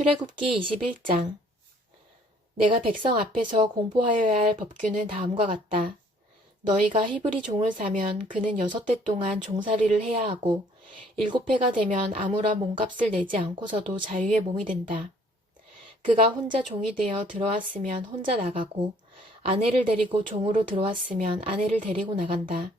출애굽기 21장. 내가 백성 앞에서 공포하여야 할 법규는 다음과 같다. 너희가 히브리 종을 사면 그는 6해 동안 종살이를 해야 하고 7해가 되면 아무런 몸값을 내지 않고서도 자유의 몸이 된다. 그가 혼자 종이 되어 들어왔으면 혼자 나가고 아내를 데리고 종으로 들어왔으면 아내를 데리고 나간다.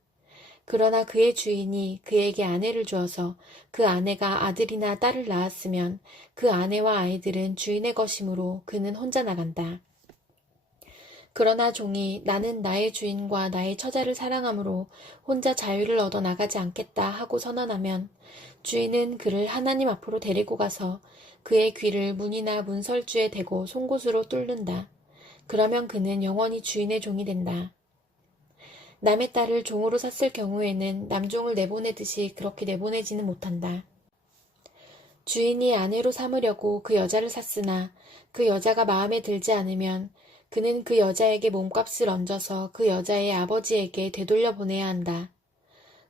그러나 그의 주인이 그에게 아내를 주어서 그 아내가 아들이나 딸을 낳았으면 그 아내와 아이들은 주인의 것이므로 그는 혼자 나간다. 그러나 종이 나는 나의 주인과 나의 처자를 사랑하므로 혼자 자유를 얻어 나가지 않겠다 하고 선언하면 주인은 그를 하나님 앞으로 데리고 가서 그의 귀를 문이나 문설주에 대고 송곳으로 뚫는다. 그러면 그는 영원히 주인의 종이 된다. 남의 딸을 종으로 샀을 경우에는 남종을 내보내듯이 그렇게 내보내지는 못한다. 주인이 아내로 삼으려고 그 여자를 샀으나 그 여자가 마음에 들지 않으면 그는 그 여자에게 몸값을 얹어서 그 여자의 아버지에게 되돌려 보내야 한다.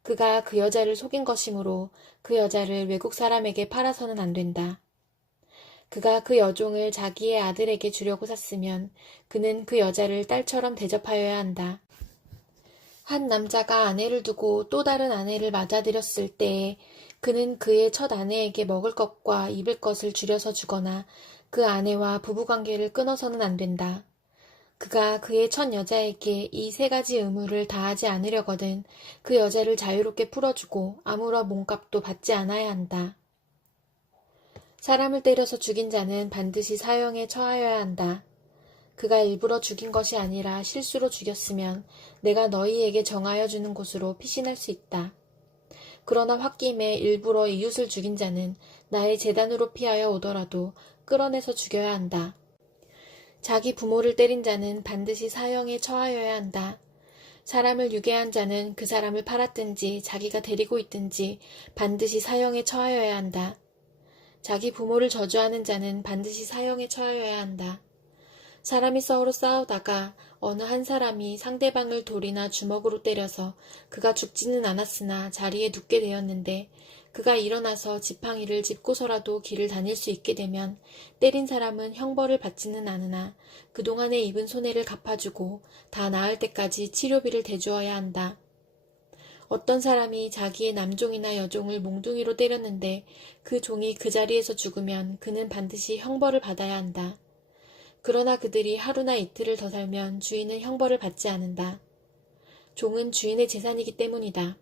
그가 그 여자를 속인 것이므로 그 여자를 외국 사람에게 팔아서는 안 된다. 그가 그 여종을 자기의 아들에게 주려고 샀으면 그는 그 여자를 딸처럼 대접하여야 한다. 한 남자가 아내를 두고 또 다른 아내를 맞아들였을 때에 그는 그의 첫 아내에게 먹을 것과 입을 것을 줄여서 주거나 그 아내와 부부관계를 끊어서는 안 된다. 그가 그의 첫 여자에게 이 3가지 의무를 다하지 않으려거든 그 여자를 자유롭게 풀어주고 아무런 몸값도 받지 않아야 한다. 사람을 때려서 죽인 자는 반드시 사형에 처하여야 한다. 그가 일부러 죽인 것이 아니라 실수로 죽였으면 내가 너희에게 정하여 주는 곳으로 피신할 수 있다. 그러나 홧김에 일부러 이웃을 죽인 자는 나의 제단으로 피하여 오더라도 끌어내서 죽여야 한다. 자기 부모를 때린 자는 반드시 사형에 처하여야 한다. 사람을 유괴한 자는 그 사람을 팔았든지 자기가 데리고 있든지 반드시 사형에 처하여야 한다. 자기 부모를 저주하는 자는 반드시 사형에 처하여야 한다. 사람이 서로 싸우다가 어느 한 사람이 상대방을 돌이나 주먹으로 때려서 그가 죽지는 않았으나 자리에 눕게 되었는데 그가 일어나서 지팡이를 짚고서라도 길을 다닐 수 있게 되면 때린 사람은 형벌을 받지는 않으나 그동안에 입은 손해를 갚아주고 다 나을 때까지 치료비를 대주어야 한다. 어떤 사람이 자기의 남종이나 여종을 몽둥이로 때렸는데 그 종이 그 자리에서 죽으면 그는 반드시 형벌을 받아야 한다. 그러나 그들이 하루나 이틀을 더 살면 주인은 형벌을 받지 않는다. 종은 주인의 재산이기 때문이다.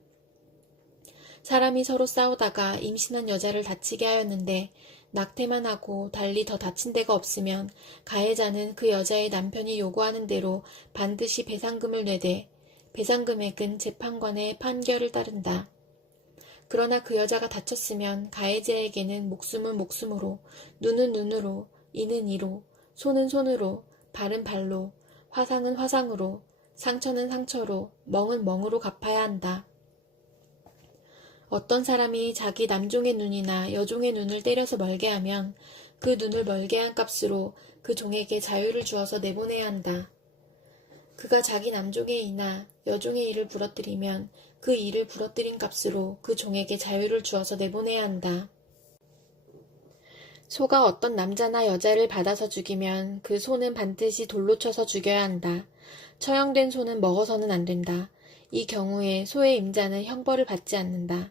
사람이 서로 싸우다가 임신한 여자를 다치게 하였는데 낙태만 하고 달리 더 다친 데가 없으면 가해자는 그 여자의 남편이 요구하는 대로 반드시 배상금을 내되 배상금액은 재판관의 판결을 따른다. 그러나 그 여자가 다쳤으면 가해자에게는 목숨은 목숨으로, 눈은 눈으로, 이는 이로, 손은 손으로, 발은 발로, 화상은 화상으로, 상처는 상처로, 멍은 멍으로 갚아야 한다. 어떤 사람이 자기 남종의 눈이나 여종의 눈을 때려서 멀게 하면 그 눈을 멀게 한 값으로 그 종에게 자유를 주어서 내보내야 한다. 그가 자기 남종의 이나 여종의 이를 부러뜨리면 그 이를 부러뜨린 값으로 그 종에게 자유를 주어서 내보내야 한다. 소가 어떤 남자나 여자를 받아서 죽이면 그 소는 반드시 돌로 쳐서 죽여야 한다. 처형된 소는 먹어서는 안 된다. 이 경우에 소의 임자는 형벌을 받지 않는다.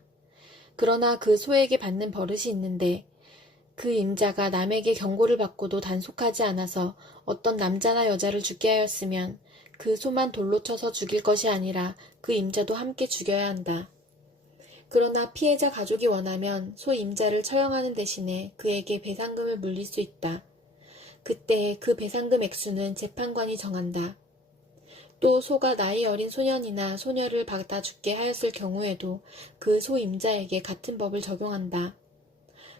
그러나 그 소에게 받는 버릇이 있는데 그 임자가 남에게 경고를 받고도 단속하지 않아서 어떤 남자나 여자를 죽게 하였으면 그 소만 돌로 쳐서 죽일 것이 아니라 그 임자도 함께 죽여야 한다. 그러나 피해자 가족이 원하면 소 임자를 처형하는 대신에 그에게 배상금을 물릴 수 있다. 그때 그 배상금 액수는 재판관이 정한다. 또 소가 나이 어린 소년이나 소녀를 받아 죽게 하였을 경우에도 그 소 임자에게 같은 법을 적용한다.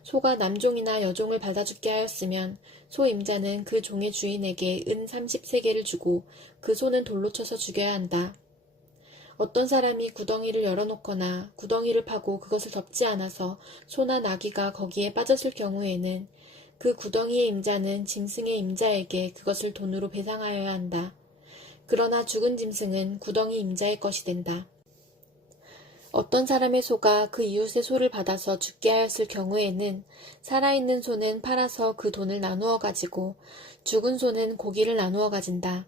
소가 남종이나 여종을 받아 죽게 하였으면 소 임자는 그 종의 주인에게 은 30세겔을 주고 그 소는 돌로 쳐서 죽여야 한다. 어떤 사람이 구덩이를 열어놓거나 구덩이를 파고 그것을 덮지 않아서 소나 나귀가 거기에 빠졌을 경우에는 그 구덩이의 임자는 짐승의 임자에게 그것을 돈으로 배상하여야 한다. 그러나 죽은 짐승은 구덩이 임자의 것이 된다. 어떤 사람의 소가 그 이웃의 소를 받아서 죽게 하였을 경우에는 살아있는 소는 팔아서 그 돈을 나누어 가지고 죽은 소는 고기를 나누어 가진다.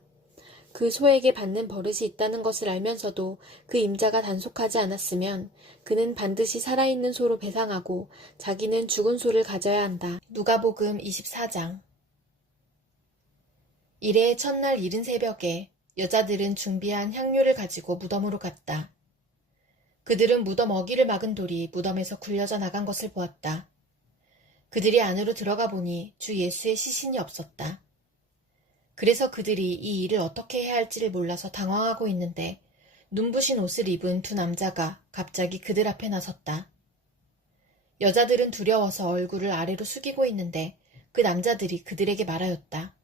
그 소에게 받는 버릇이 있다는 것을 알면서도 그 임자가 단속하지 않았으면 그는 반드시 살아있는 소로 배상하고 자기는 죽은 소를 가져야 한다. 누가복음 24장. 이래 첫날 이른 새벽에 여자들은 준비한 향료를 가지고 무덤으로 갔다. 그들은 무덤 어귀를 막은 돌이 무덤에서 굴려져 나간 것을 보았다. 그들이 안으로 들어가 보니 주 예수의 시신이 없었다. 그래서 그들이 이 일을 어떻게 해야 할지를 몰라서 당황하고 있는데 눈부신 옷을 입은 두 남자가 갑자기 그들 앞에 나섰다. 여자들은 두려워서 얼굴을 아래로 숙이고 있는데 그 남자들이 그들에게 말하였다.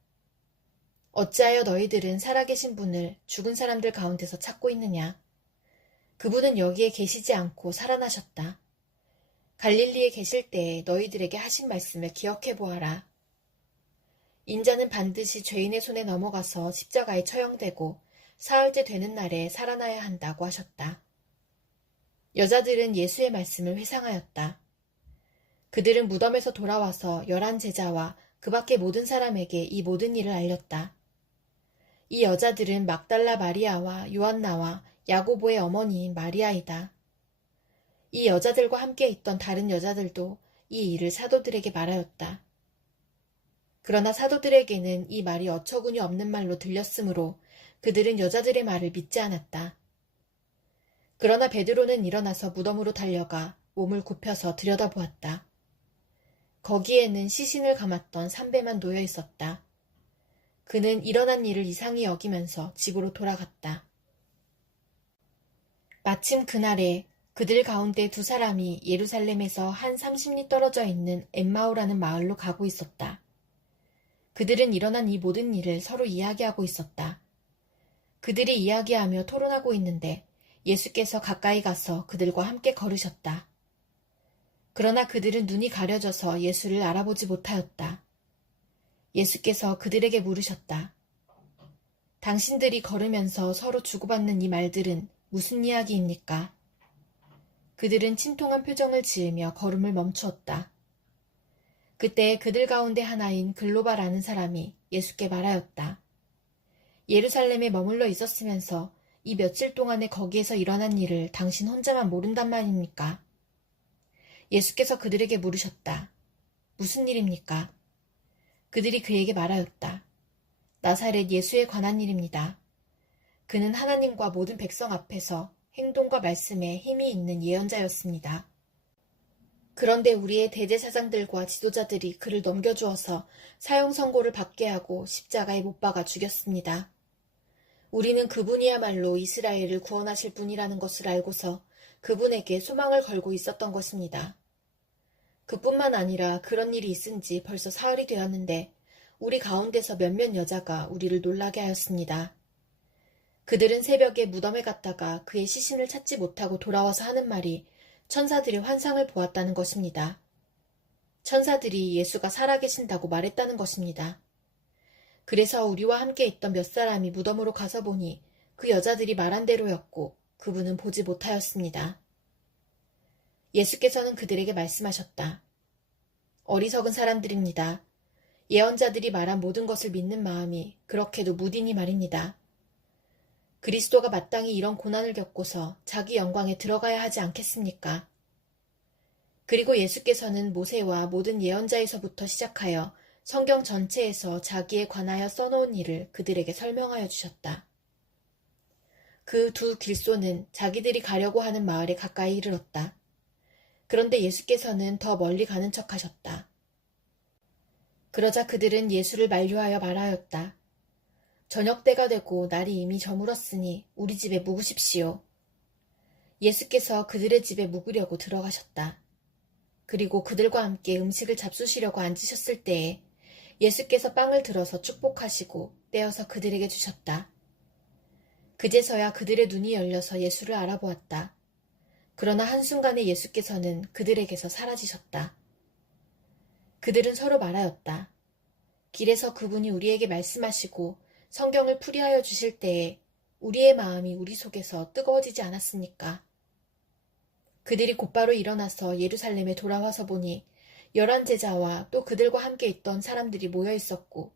어찌하여 너희들은 살아계신 분을 죽은 사람들 가운데서 찾고 있느냐? 그분은 여기에 계시지 않고 살아나셨다. 갈릴리에 계실 때에 너희들에게 하신 말씀을 기억해 보아라. 인자는 반드시 죄인의 손에 넘어가서 십자가에 처형되고 사흘째 되는 날에 살아나야 한다고 하셨다. 여자들은 예수의 말씀을 회상하였다. 그들은 무덤에서 돌아와서 11 제자와 그 밖의 모든 사람에게 이 모든 일을 알렸다. 이 여자들은 막달라 마리아와 요한나와 야고보의 어머니인 마리아이다. 이 여자들과 함께 있던 다른 여자들도 이 일을 사도들에게 말하였다. 그러나 사도들에게는 이 말이 어처구니 없는 말로 들렸으므로 그들은 여자들의 말을 믿지 않았다. 그러나 베드로는 일어나서 무덤으로 달려가 몸을 굽혀서 들여다보았다. 거기에는 시신을 감았던 삼배만 놓여 있었다. 그는 일어난 일을 이상히 여기면서 집으로 돌아갔다. 마침 그날에 그들 가운데 두 사람이 예루살렘에서 한 30리 떨어져 있는 엠마오라는 마을로 가고 있었다. 그들은 일어난 이 모든 일을 서로 이야기하고 있었다. 그들이 이야기하며 토론하고 있는데 예수께서 가까이 가서 그들과 함께 걸으셨다. 그러나 그들은 눈이 가려져서 예수를 알아보지 못하였다. 예수께서 그들에게 물으셨다. 당신들이 걸으면서 서로 주고받는 이 말들은 무슨 이야기입니까? 그들은 침통한 표정을 지으며 걸음을 멈추었다. 그때 그들 가운데 하나인 글로바라는 사람이 예수께 말하였다. 예루살렘에 머물러 있었으면서 이 며칠 동안에 거기에서 일어난 일을 당신 혼자만 모른단 말입니까? 예수께서 그들에게 물으셨다. 무슨 일입니까? 그들이 그에게 말하였다. 나사렛 예수에 관한 일입니다. 그는 하나님과 모든 백성 앞에서 행동과 말씀에 힘이 있는 예언자였습니다. 그런데 우리의 대제사장들과 지도자들이 그를 넘겨주어서 사형 선고를 받게 하고 십자가에 못 박아 죽였습니다. 우리는 그분이야말로 이스라엘을 구원하실 분이라는 것을 알고서 그분에게 소망을 걸고 있었던 것입니다. 그뿐만 아니라 그런 일이 있은 지 벌써 사흘이 되었는데 우리 가운데서 몇몇 여자가 우리를 놀라게 하였습니다. 그들은 새벽에 무덤에 갔다가 그의 시신을 찾지 못하고 돌아와서 하는 말이 천사들이 환상을 보았다는 것입니다. 천사들이 예수가 살아계신다고 말했다는 것입니다. 그래서 우리와 함께 있던 몇 사람이 무덤으로 가서 보니 그 여자들이 말한 대로였고 그분은 보지 못하였습니다. 예수께서는 그들에게 말씀하셨다. 어리석은 사람들입니다. 예언자들이 말한 모든 것을 믿는 마음이 그렇게도 무디니 말입니다. 그리스도가 마땅히 이런 고난을 겪고서 자기 영광에 들어가야 하지 않겠습니까? 그리고 예수께서는 모세와 모든 예언자에서부터 시작하여 성경 전체에서 자기에 관하여 써놓은 일을 그들에게 설명하여 주셨다. 그 두 길소는 자기들이 가려고 하는 마을에 가까이 이르렀다. 그런데 예수께서는 더 멀리 가는 척 하셨다. 그러자 그들은 예수를 만류하여 말하였다. 저녁 때가 되고 날이 이미 저물었으니 우리 집에 묵으십시오. 예수께서 그들의 집에 묵으려고 들어가셨다. 그리고 그들과 함께 음식을 잡수시려고 앉으셨을 때에 예수께서 빵을 들어서 축복하시고 떼어서 그들에게 주셨다. 그제서야 그들의 눈이 열려서 예수를 알아보았다. 그러나 한순간에 예수께서는 그들에게서 사라지셨다. 그들은 서로 말하였다. 길에서 그분이 우리에게 말씀하시고 성경을 풀이하여 주실 때에 우리의 마음이 우리 속에서 뜨거워지지 않았습니까? 그들이 곧바로 일어나서 예루살렘에 돌아와서 보니 11제자와 또 그들과 함께 있던 사람들이 모여 있었고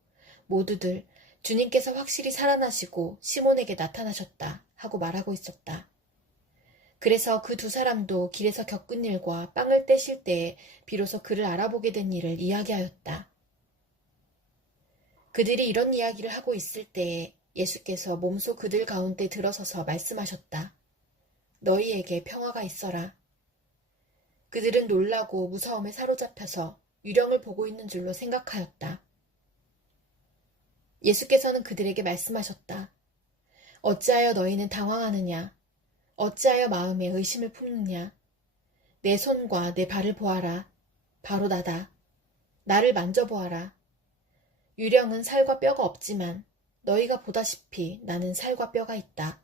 모두들 주님께서 확실히 살아나시고 시몬에게 나타나셨다 하고 말하고 있었다. 그래서 그 두 사람도 길에서 겪은 일과 빵을 떼실 때에 비로소 그를 알아보게 된 일을 이야기하였다. 그들이 이런 이야기를 하고 있을 때에 예수께서 몸소 그들 가운데 들어서서 말씀하셨다. 너희에게 평화가 있어라. 그들은 놀라고 무서움에 사로잡혀서 유령을 보고 있는 줄로 생각하였다. 예수께서는 그들에게 말씀하셨다. 어찌하여 너희는 당황하느냐? 어찌하여 마음에 의심을 품느냐? 내 손과 내 발을 보아라. 바로 나다. 나를 만져보아라. 유령은 살과 뼈가 없지만 너희가 보다시피 나는 살과 뼈가 있다.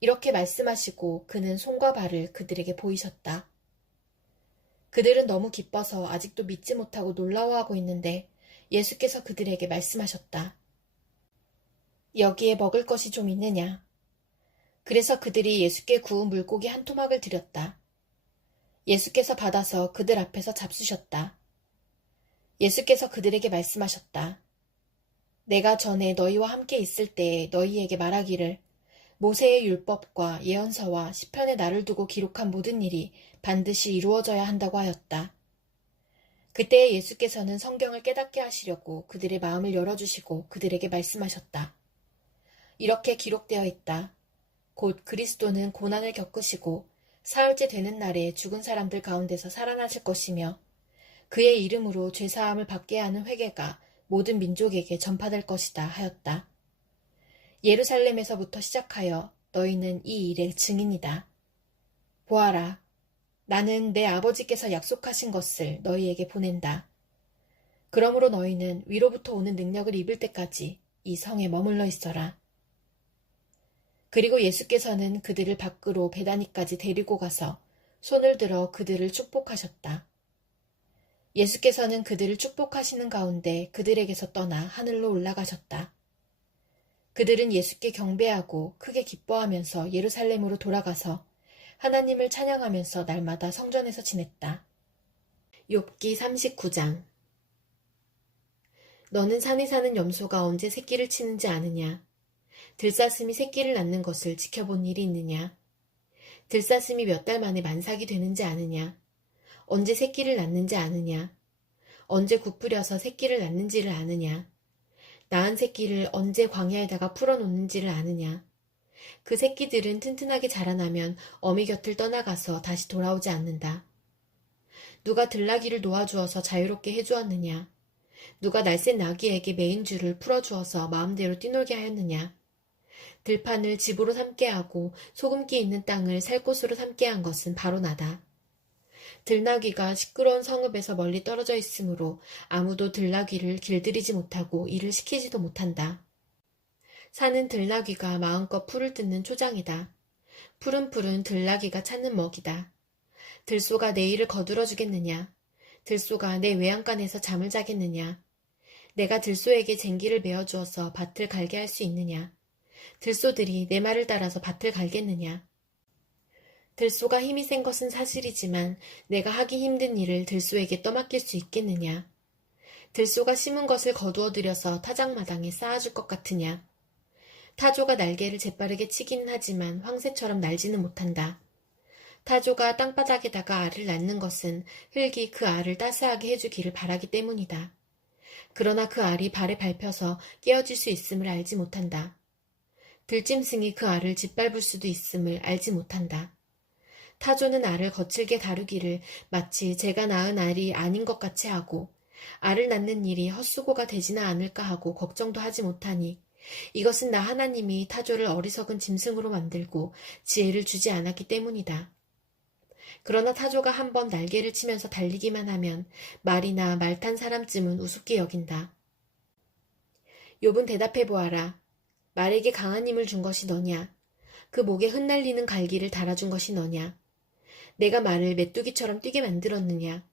이렇게 말씀하시고 그는 손과 발을 그들에게 보이셨다. 그들은 너무 기뻐서 아직도 믿지 못하고 놀라워하고 있는데 예수께서 그들에게 말씀하셨다. 여기에 먹을 것이 좀 있느냐? 그래서 그들이 예수께 구운 물고기 한 토막을 드렸다. 예수께서 받아서 그들 앞에서 잡수셨다. 예수께서 그들에게 말씀하셨다. 내가 전에 너희와 함께 있을 때 너희에게 말하기를 모세의 율법과 예언서와 시편에 나를 두고 기록한 모든 일이 반드시 이루어져야 한다고 하였다. 그때 예수께서는 성경을 깨닫게 하시려고 그들의 마음을 열어주시고 그들에게 말씀하셨다. 이렇게 기록되어 있다. 곧 그리스도는 고난을 겪으시고 사흘째 되는 날에 죽은 사람들 가운데서 살아나실 것이며 그의 이름으로 죄사함을 받게 하는 회개가 모든 민족에게 전파될 것이다 하였다. 예루살렘에서부터 시작하여 너희는 이 일의 증인이다. 보아라, 나는 내 아버지께서 약속하신 것을 너희에게 보낸다. 그러므로 너희는 위로부터 오는 능력을 입을 때까지 이 성에 머물러 있어라. 그리고 예수께서는 그들을 밖으로 베다니까지 데리고 가서 손을 들어 그들을 축복하셨다. 예수께서는 그들을 축복하시는 가운데 그들에게서 떠나 하늘로 올라가셨다. 그들은 예수께 경배하고 크게 기뻐하면서 예루살렘으로 돌아가서 하나님을 찬양하면서 날마다 성전에서 지냈다. 욥기 39장. 너는 산에 사는 염소가 언제 새끼를 치는지 아느냐? 들사슴이 새끼를 낳는 것을 지켜본 일이 있느냐? 들사슴이 몇 달 만에 만삭이 되는지 아느냐? 언제 새끼를 낳는지 아느냐? 언제 굽부려서 새끼를 낳는지를 아느냐? 낳은 새끼를 언제 광야에다가 풀어놓는지를 아느냐? 그 새끼들은 튼튼하게 자라나면 어미 곁을 떠나가서 다시 돌아오지 않는다. 누가 들나귀를 놓아주어서 자유롭게 해주었느냐? 누가 날쌘 나귀에게 메인 줄을 풀어주어서 마음대로 뛰놀게 하였느냐? 들판을 집으로 삼게 하고 소금기 있는 땅을 살 곳으로 삼게 한 것은 바로 나다. 들나귀가 시끄러운 성읍에서 멀리 떨어져 있으므로 아무도 들나귀를 길들이지 못하고 일을 시키지도 못한다. 산은 들나귀가 마음껏 풀을 뜯는 초장이다. 푸른 풀은 들나귀가 찾는 먹이다. 들소가 내 일을 거들어 주겠느냐? 들소가 내 외양간에서 잠을 자겠느냐? 내가 들소에게 쟁기를 메어 주어서 밭을 갈게 할 수 있느냐? 들소들이 내 말을 따라서 밭을 갈겠느냐? 들소가 힘이 센 것은 사실이지만 내가 하기 힘든 일을 들소에게 떠맡길 수 있겠느냐? 들소가 심은 것을 거두어 들여서 타작마당에 쌓아줄 것 같으냐? 타조가 날개를 재빠르게 치기는 하지만 황새처럼 날지는 못한다. 타조가 땅바닥에다가 알을 낳는 것은 흙이 그 알을 따스하게 해주기를 바라기 때문이다. 그러나 그 알이 발에 밟혀서 깨어질 수 있음을 알지 못한다. 들짐승이 그 알을 짓밟을 수도 있음을 알지 못한다. 타조는 알을 거칠게 다루기를 마치 제가 낳은 알이 아닌 것 같이 하고 알을 낳는 일이 헛수고가 되지는 않을까 하고 걱정도 하지 못하니 이것은 나 하나님이 타조를 어리석은 짐승으로 만들고 지혜를 주지 않았기 때문이다. 그러나 타조가 한번 날개를 치면서 달리기만 하면 말이나 말 탄 사람쯤은 우습게 여긴다. 욥은 대답해 보아라. 말에게 강한 힘을 준 것이 너냐? 그 목에 흩날리는 갈기를 달아준 것이 너냐? 내가 말을 메뚜기처럼 뛰게 만들었느냐?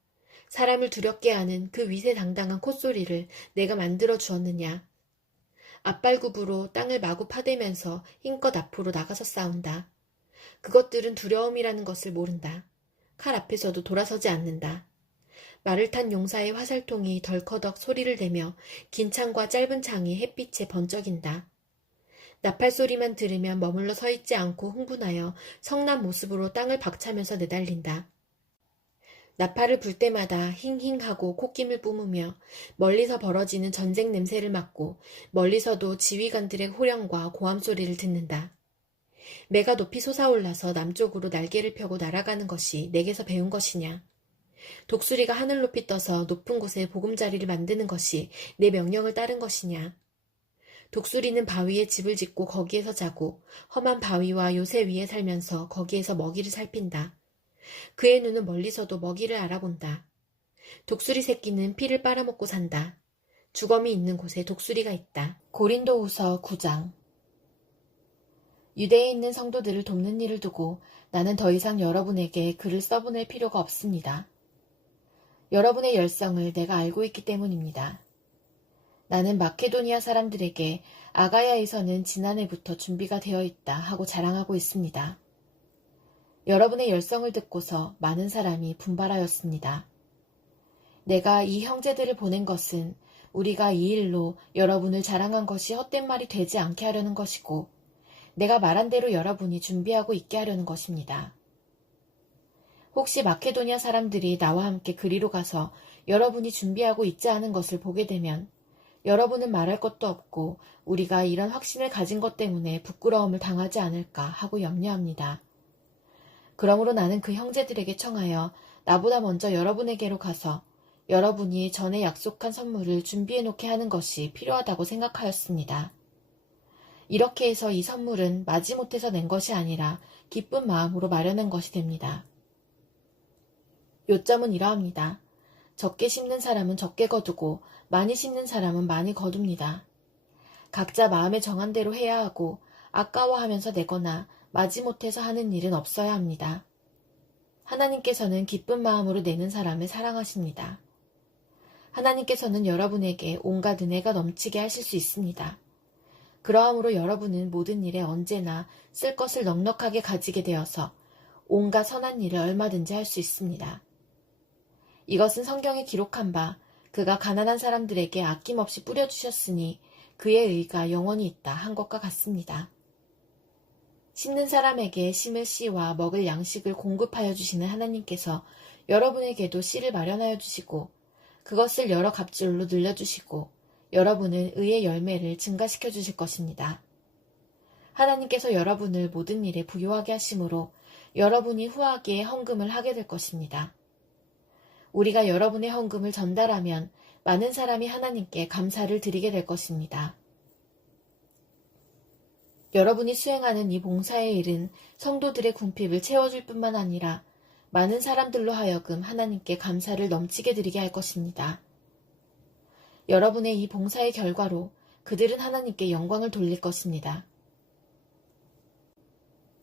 사람을 두렵게 하는 그 위세당당한 콧소리를 내가 만들어 주었느냐? 앞발굽으로 땅을 마구 파대면서 힘껏 앞으로 나가서 싸운다. 그것들은 두려움이라는 것을 모른다. 칼 앞에서도 돌아서지 않는다. 말을 탄 용사의 화살통이 덜커덕 소리를 내며 긴 창과 짧은 창이 햇빛에 번쩍인다. 나팔 소리만 들으면 머물러 서 있지 않고 흥분하여 성난 모습으로 땅을 박차면서 내달린다. 나팔을 불 때마다 힝힝 하고 콧김을 뿜으며 멀리서 벌어지는 전쟁 냄새를 맡고 멀리서도 지휘관들의 호령과 고함 소리를 듣는다. 매가 높이 솟아올라서 남쪽으로 날개를 펴고 날아가는 것이 내게서 배운 것이냐. 독수리가 하늘 높이 떠서 높은 곳에 보금자리를 만드는 것이 내 명령을 따른 것이냐. 독수리는 바위에 집을 짓고 거기에서 자고 험한 바위와 요새 위에 살면서 거기에서 먹이를 살핀다. 그의 눈은 멀리서도 먹이를 알아본다. 독수리 새끼는 피를 빨아먹고 산다. 주검이 있는 곳에 독수리가 있다. 고린도후서 9장. 유대에 있는 성도들을 돕는 일을 두고 나는 더 이상 여러분에게 글을 써보낼 필요가 없습니다. 여러분의 열성을 내가 알고 있기 때문입니다. 나는 마케도니아 사람들에게 아가야에서는 지난해부터 준비가 되어 있다 하고 자랑하고 있습니다. 여러분의 열성을 듣고서 많은 사람이 분발하였습니다. 내가 이 형제들을 보낸 것은 우리가 이 일로 여러분을 자랑한 것이 헛된 말이 되지 않게 하려는 것이고 내가 말한 대로 여러분이 준비하고 있게 하려는 것입니다. 혹시 마케도니아 사람들이 나와 함께 그리로 가서 여러분이 준비하고 있지 않은 것을 보게 되면 여러분은 말할 것도 없고 우리가 이런 확신을 가진 것 때문에 부끄러움을 당하지 않을까 하고 염려합니다. 그러므로 나는 그 형제들에게 청하여 나보다 먼저 여러분에게로 가서 여러분이 전에 약속한 선물을 준비해 놓게 하는 것이 필요하다고 생각하였습니다. 이렇게 해서 이 선물은 마지못해서 낸 것이 아니라 기쁜 마음으로 마련한 것이 됩니다. 요점은 이러합니다. 적게 심는 사람은 적게 거두고 많이 심는 사람은 많이 거둡니다. 각자 마음에 정한 대로 해야 하고 아까워하면서 내거나 마지못해서 하는 일은 없어야 합니다. 하나님께서는 기쁜 마음으로 내는 사람을 사랑하십니다. 하나님께서는 여러분에게 온갖 은혜가 넘치게 하실 수 있습니다. 그러함으로 여러분은 모든 일에 언제나 쓸 것을 넉넉하게 가지게 되어서 온갖 선한 일을 얼마든지 할 수 있습니다. 이것은 성경에 기록한 바 그가 가난한 사람들에게 아낌없이 뿌려주셨으니 그의 의가 영원히 있다 한 것과 같습니다. 심는 사람에게 심을 씨와 먹을 양식을 공급하여 주시는 하나님께서 여러분에게도 씨를 마련하여 주시고 그것을 여러 갑질로 늘려주시고 여러분은 의의 열매를 증가시켜 주실 것입니다. 하나님께서 여러분을 모든 일에 부요하게 하심으로 여러분이 후하게 헌금을 하게 될 것입니다. 우리가 여러분의 헌금을 전달하면 많은 사람이 하나님께 감사를 드리게 될 것입니다. 여러분이 수행하는 이 봉사의 일은 성도들의 궁핍을 채워줄 뿐만 아니라 많은 사람들로 하여금 하나님께 감사를 넘치게 드리게 할 것입니다. 여러분의 이 봉사의 결과로 그들은 하나님께 영광을 돌릴 것입니다.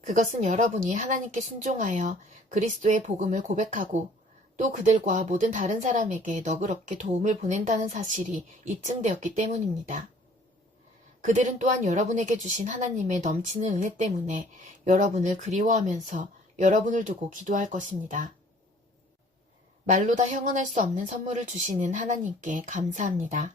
그것은 여러분이 하나님께 순종하여 그리스도의 복음을 고백하고 또 그들과 모든 다른 사람에게 너그럽게 도움을 보낸다는 사실이 입증되었기 때문입니다. 그들은 또한 여러분에게 주신 하나님의 넘치는 은혜 때문에 여러분을 그리워하면서 여러분을 두고 기도할 것입니다. 말로 다 형언할 수 없는 선물을 주시는 하나님께 감사합니다.